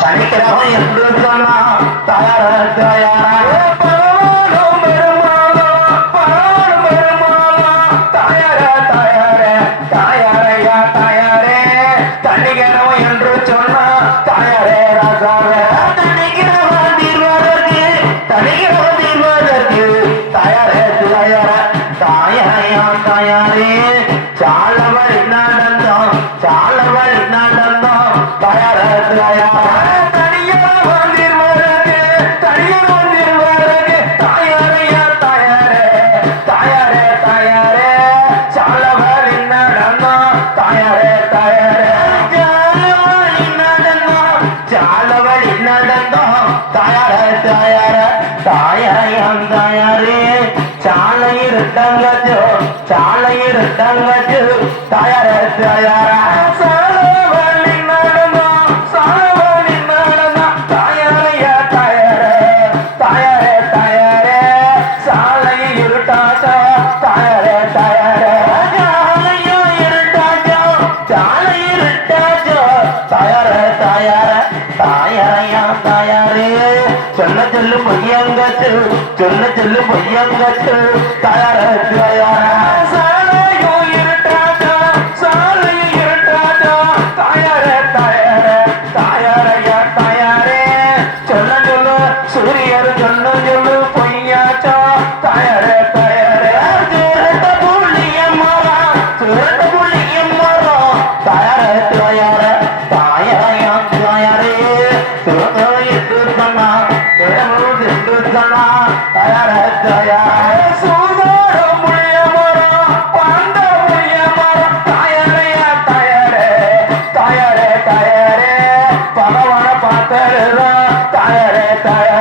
தனிக்கிறவன் என்று சொன்னா தயார தயாரா பரவானும் பெருமாளா பரவானும் பெருமாளா தயார தயார தயாரையா தயாரே தனிக்கிறவன் என்று சொன்னா தயாரே ராசாவே தனிக்கிறவன் தீர்வதற்கு தனிக்கிறவன் தீர்வதற்கு தயாரே தயார தாயாரையா தயாரே சாலவழி நடந்தோம் சாலவழி நடந்தோம் தயார தயாரா சாலையிருட்டங்கச்சு தயார தயாரா சாலவழி நடந்தோம் சாலவழி நடந்தோம் தயாரையா தயார தயாரே தயாரே சாலையை இருட்டாச்சோ தயாரே தயாரே சாலையோ இருட்டாச்சோ சாலை இருட்டாச்சோ தயாரே தயார தாயாரையா தயாரே சொன்ன சொல்லு பொய்யங்கச்சு சொன்ன சொல்லு பொய்யங்கச்சு தயார தயாரா சூரியர் சொன்ன சொல்லு பொய்யாச்சோ தயாரே தயாரே சுரட்ட புள்ளியம் மரம் சுரட்ட புள்ளியம் மரம் தயாரே தயார தாயாரையா தயாரே என்று சொன்னா என்று சொன்னா தயாரே தயாரே சூதாரம் புள்ளிய மரம் பந்த புள்ளிய மரம் தயாரையா தயாரே தயாரே தயாரே பகவான பார்த்தா தயாரே தயாரே